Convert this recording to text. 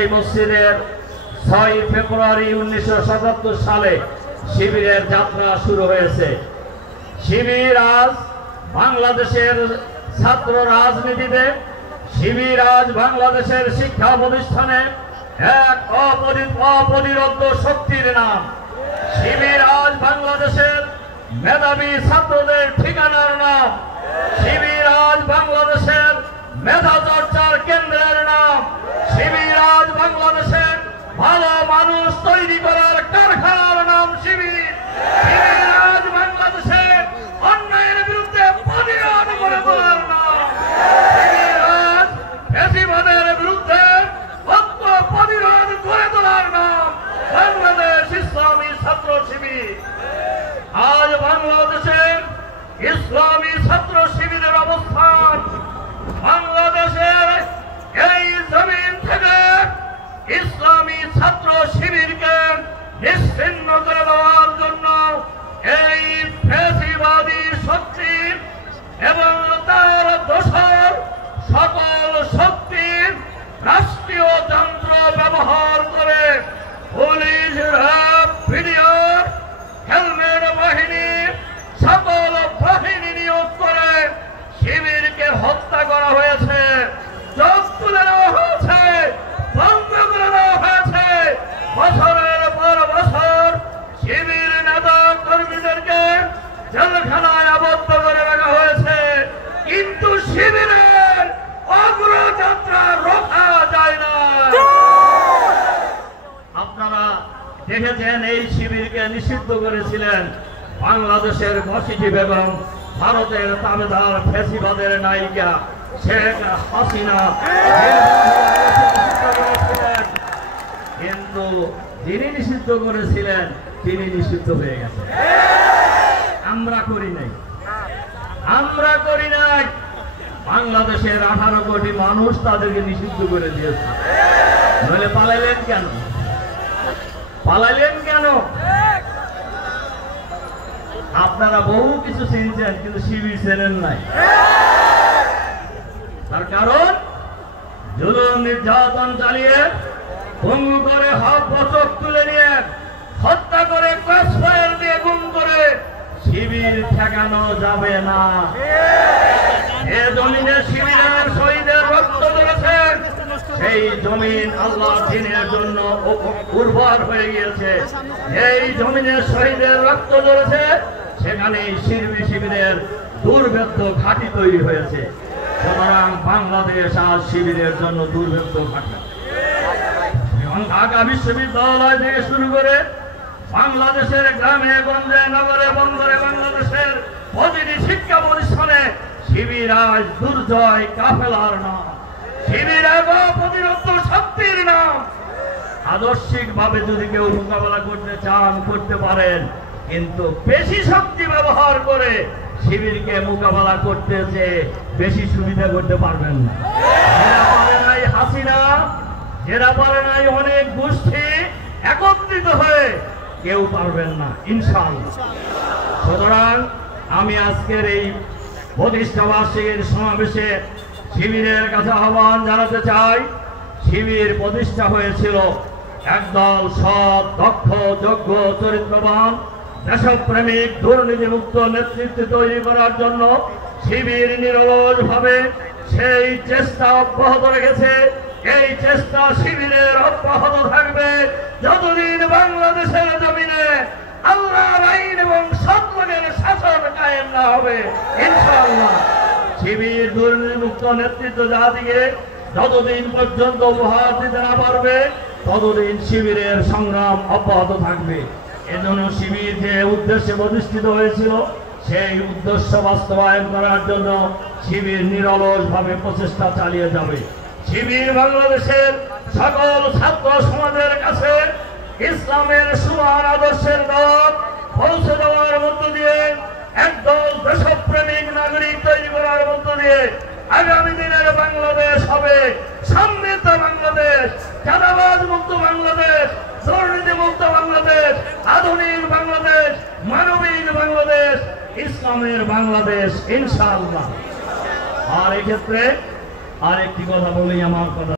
এই মসজিদের 6 ফেব্রুয়ারি 1977 সালে শিবিরের যাত্রা শুরু হয়েছে। শিবির আজ বাংলাদেশের ছাত্র রাজনীতিতে, শিবির আজ বাংলাদেশের শিক্ষা প্রতিষ্ঠানে এক অপরিরোধ্য শক্তির নাম। শিবির আজ বাংলাদেশের মেধাবী ছাত্রদের ঠিকানার নাম। শিবির আজ বাংলাদেশের মেধা চর্চার কেন্দ্রের নাম। শিবির আজ বাংলাদেশের ভালো মানুষ তৈরি করার কারখানার নাম। শিবির আজ বাংলাদেশের অন্যায়ের বিরুদ্ধে প্রতিরোধ করে তোলার নাম। শিবির আজ ফ্যাসিবাদের বিরুদ্ধে ঐক্য প্রতিরোধ করে তোলার নাম বাংলাদেশ ইসলামী ছাত্র শিবির। আজ বাংলাদেশের ইসলামী ছাত্র শিবিরের অবস্থান বাংলাদেশের এই জমিন থেকে ইসলামী ছাত্র শিবিরকে নিশ্চিহ্ন করে দেওয়ার জন্য এই ফ্যাসিবাদী শক্তি এবং তার দোসর সকল শক্তির রাষ্ট্রীয় যন্ত্র ব্যবহার করে পুলিশ, র্যাব, বিডিআর, হেলমেট বাহিনী সকল বাহিনী নিয়োগ করে শিবিরকে হত্যা করা হয়েছে, চোখ তুলে দেওয়া হয়েছে, বন্ধ করে দেওয়া হয়েছে। বছরের পর বছর শিবির নেতা কর্মীদেরকে জেলখানায় আবদ্ধ করে রাখা হয়েছে, কিন্তু শিবিরের অগ্রযাত্রা রোখা যায় না। আপনারা দেখেছেন এই শিবিরকে নিষিদ্ধ করেছিলেন বাংলাদেশের ঘসিটি বেগম, ভারতের তাবেদার ফ্যাসিবাদের নায়িকা শেখ হাসিনা। কিন্তু যিনি নিষিদ্ধ করেছিলেন তিনি নিষিদ্ধ হয়ে গেছেন। আমরা করি নাই, আমরা করি নাই। বাংলাদেশের 18 কোটি মানুষ তাদেরকে নিষিদ্ধ করে দিয়েছে। নইলে পালাইলেন কেন? পালাইলেন কেন? আপনারা বহু কিছু চিনছেন, কিন্তু শিবির চেনেন নাই। তার কারণ জুলুম নির্যাতন চালিয়ে, পঙ্গু করে, হাত বচক তুলে নিয়ে, হত্যা করে, ক্রসফায়ার দিয়ে গুম করে শিবির ঠেকানো যাবে না। এ জমিনে শিবিরের শহীদের রক্ত ঝরেছে, সেই জমিন আল্লাহর দ্বীনের জন্য উর্বর হয়ে গিয়েছে। এই জমিনে শহীদের রক্ত ঝরেছে, সেখানে শিবিরের দুর্ভেদ্য ঘাঁটি তৈরি হয়েছে। সুতরাং বাংলাদেশ আজ শিবিরের জন্য দুর্ভেদ্য ঘাঁটি। ঢাকা বিশ্ববিদ্যালয় থেকে শুরু করে বাংলাদেশের গ্রামে গঞ্জে, নগরে, বন্দরে, বাংলাদেশের প্রতিটি শিক্ষা প্রতিষ্ঠানে শিবির আজ দুর্জয় কাফেলার নাম। শিবির এক অপ্রতিরোধ্য শক্তির নাম। আদর্শিক ভাবে যদি কেউ মোকাবেলা করতে চান, করতে পারেন, কিন্তু বেশি শক্তি ব্যবহার করে শিবিরকে মোকাবেলা করতে যে বেশি সুবিধা করতে পারবেন না। যারা পারে নাই হাসিনা, যারা পারে নাই অনেক গোষ্ঠী একত্রিত হয়ে, কেউ পারবেন না ইনশাআল্লাহ। সুতরাং আমি আজকের এই প্রতিষ্ঠা বার্ষিকীর সমাবেশে শিবিরের কাছে আহ্বান জানাতে চাই। শিবির প্রতিষ্ঠা হয়েছিল একদল সৎ, দক্ষ, যোগ্য, চরিত্রবান, দেশপ্রেমিক, দুর্নীতিমুক্ত নেতৃত্ব তৈরি করার জন্য। শিবির নিরলসভাবে সেই চেষ্টা অব্যাহত রেখেছে। এই চেষ্টা শিবিরের অব্যাহত থাকবে যতদিন বাংলাদেশের জমিনে আল্লাহর আইন এবং সৎলোকের শাসন কায়েম না হবে ইনশাআল্লাহ। শিবির দুর্নীতিমুক্ত নেতৃত্ব জাতিকে যতদিন পর্যন্ত উপহার দিতে না পারবে, ততদিন শিবিরের সংগ্রাম অব্যাহত থাকবে। এজন্য শিবির যে উদ্দেশ্যে প্রতিষ্ঠিত হয়েছিল, সেই উদ্দেশ্য বাস্তবায়ন করার জন্য শিবির নিরলসভাবে প্রচেষ্টা চালিয়ে যাবে। শিবির বাংলাদেশের সকল ছাত্র সমাজের কাছে ইসলামের সুমহান আদর্শের দাওয়াত পৌঁছে দেওয়ার মধ্য দিয়ে, একদল দেশপ্রেমিক নাগরিক তৈরি করার মধ্য দিয়ে আগামী দিনের বাংলাদেশ হবে সমৃদ্ধ বাংলাদেশ, চাঁদাবাজ মুক্ত বাংলাদেশ, দুর্নীতি মুক্ত বাংলাদেশ, আধুনিক বাংলাদেশ, মানবিক বাংলাদেশ, ইসলামের বাংলাদেশ ইনশাআল্লাহ। আর এই ক্ষেত্রে আরেকটি কথা বলি, আমার কথা